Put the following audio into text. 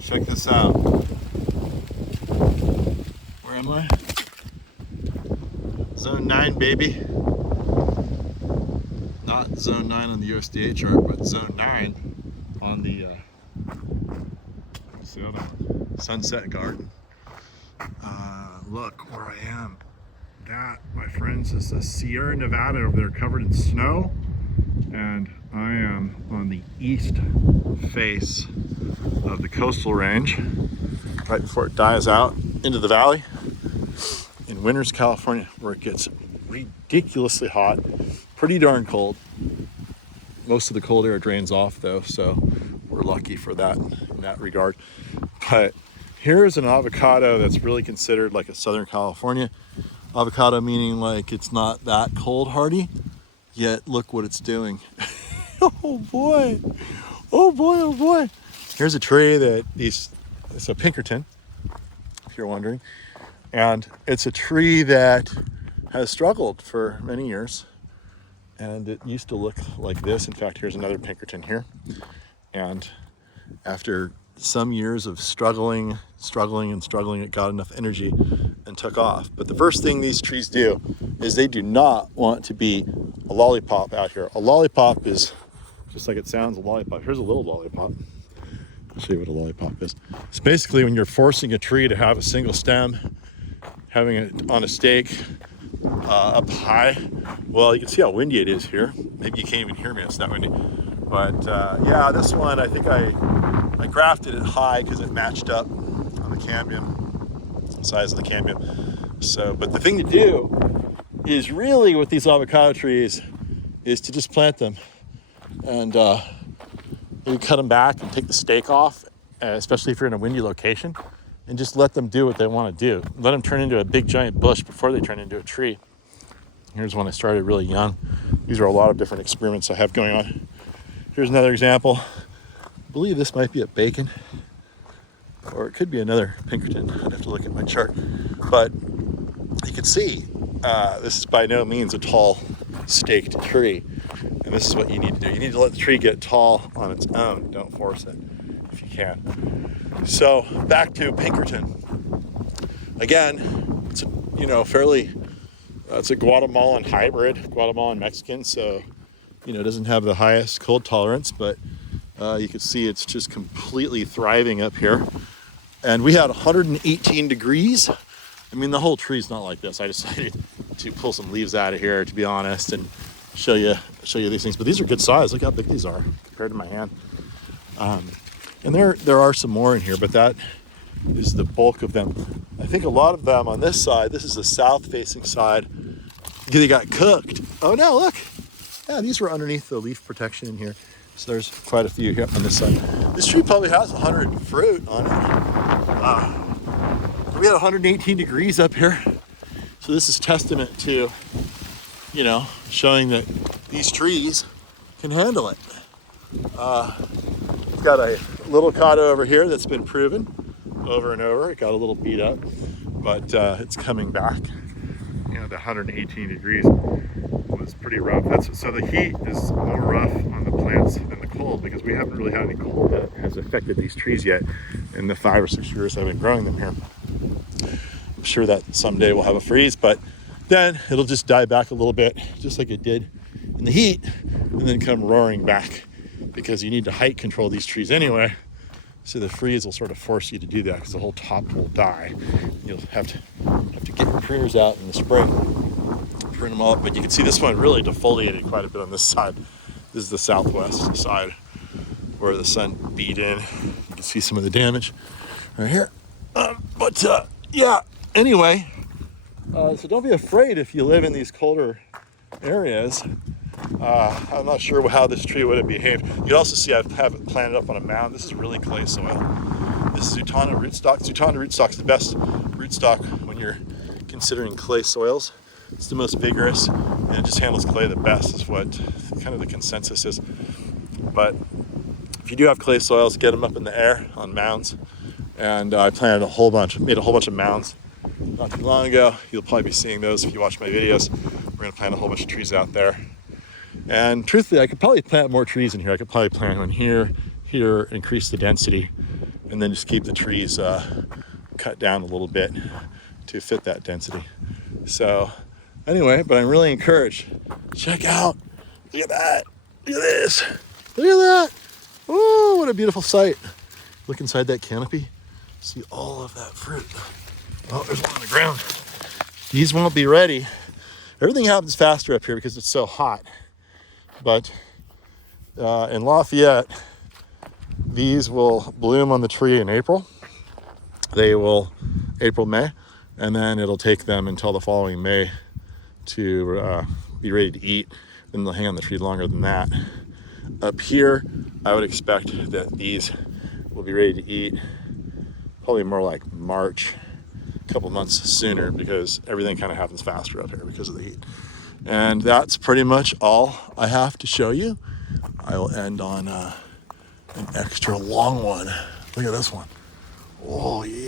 Check this out. Where am I? Zone 9, baby. Not zone 9 on the USDA chart, but zone 9 on the what's the other one? Sunset Garden. Look where I am. That, my friends, is the Sierra Nevada over there covered in snow. And I am on the east face of the coastal range, right before it dies out into the valley in Winters, California, where it gets ridiculously hot, pretty darn cold. Most of the cold air drains off though, so we're lucky for that in that regard. But here's an avocado that's really considered like a Southern California avocado, meaning like it's not that cold hardy, yet look what it's doing. Oh boy, oh boy, oh boy. Here's a tree that it's a Pinkerton, if you're wondering. And it's a tree that has struggled for many years. And it used to look like this. In fact, here's another Pinkerton here. And after some years of struggling, it got enough energy and took off. But the first thing these trees do is they do not want to be a lollipop out here. A lollipop is just like it sounds, a lollipop. Here's a little lollipop. I'll show you what a lollipop is. It's basically when you're forcing a tree to have a single stem, having it on a stake up high. Well, you can see how windy it is here. Maybe you can't even hear me, it's that windy. But yeah, this one, I think I grafted it high because it matched up on the cambium, the size of the cambium. So, but the thing to do is really with these avocado trees is to just plant them. And you cut them back and take the stake off, especially if you're in a windy location, and just let them do what they want to do. Let them turn into a big giant bush before they turn into a tree. Here's one I started really young. These are a lot of different experiments I have going on. Here's another example. I believe this might be a bacon, or it could be another Pinkerton. I'd have to look at my chart. But you can see this is by no means a tall staked tree. And this is what you need to do. You need to let the tree get tall on its own. Don't force it if you can. So back to Pinkerton. Again, it's a, fairly, it's a Guatemalan hybrid, Guatemalan Mexican. So, it doesn't have the highest cold tolerance, but you can see it's just completely thriving up here. And we had 118 degrees. I mean, the whole tree's not like this. I decided to pull some leaves out of here, to be honest, and show you these things. But these are good size. Look how big these are compared to my hand. And there are some more in here, but that is the bulk of them. I think a lot of them on this side, this is the south-facing side, they got cooked. Oh no, look. Yeah, these were underneath the leaf protection in here. So there's quite a few here on this side. This tree probably has 100 fruit on it. We had 118 degrees up here. So this is testament to, showing that these trees can handle it. We've got a little avocado over here that's been proven over and over. It got a little beat up, but it's coming back. The 118 degrees was pretty rough. So the heat is more rough on the plants than the cold, because we haven't really had any cold that has affected these trees yet in the 5 or 6 years I've been growing them here. I'm sure that someday we'll have a freeze, but then it'll just die back a little bit, just like it did in the heat, and then come roaring back, because you need to height control these trees anyway. So the freeze will sort of force you to do that, because the whole top will die. You'll have to get your pruners out in the spring, prune them all up. But you can see this one really defoliated quite a bit on this side. This is the southwest side where the sun beat in. You can see some of the damage right here. Yeah, anyway, so don't be afraid if you live in these colder areas. I'm not sure how this tree would have behaved. You can also see I have it planted up on a mound. This is really clay soil. This is Zutana rootstock. Zutana rootstock is the best rootstock when you're considering clay soils. It's the most vigorous, and it just handles clay the best, is what kind of the consensus is. But if you do have clay soils, get them up in the air on mounds. And I planted made a whole bunch of mounds not too long ago. You'll probably be seeing those if you watch my videos. We're gonna plant a whole bunch of trees out there. And truthfully, I could probably plant more trees in here. I could probably plant one here, increase the density. and then just keep the trees cut down a little bit to fit that density. So anyway, but I'm really encouraged. Check out, look at that, look at this, look at that. Oh, what a beautiful sight. Look inside that canopy, see all of that fruit. Oh, there's one on the ground. These won't be ready. Everything happens faster up here because it's so hot. But in Lafayette, these will bloom on the tree in April. They will, April, May, and then it'll take them until the following May to be ready to eat. Then they'll hang on the tree longer than that. Up here, I would expect that these will be ready to eat probably more like March, a couple months sooner, because everything kind of happens faster up here because of the heat. And that's pretty much all I have to show you. I will end on an extra long one. Look at this one. Oh yeah.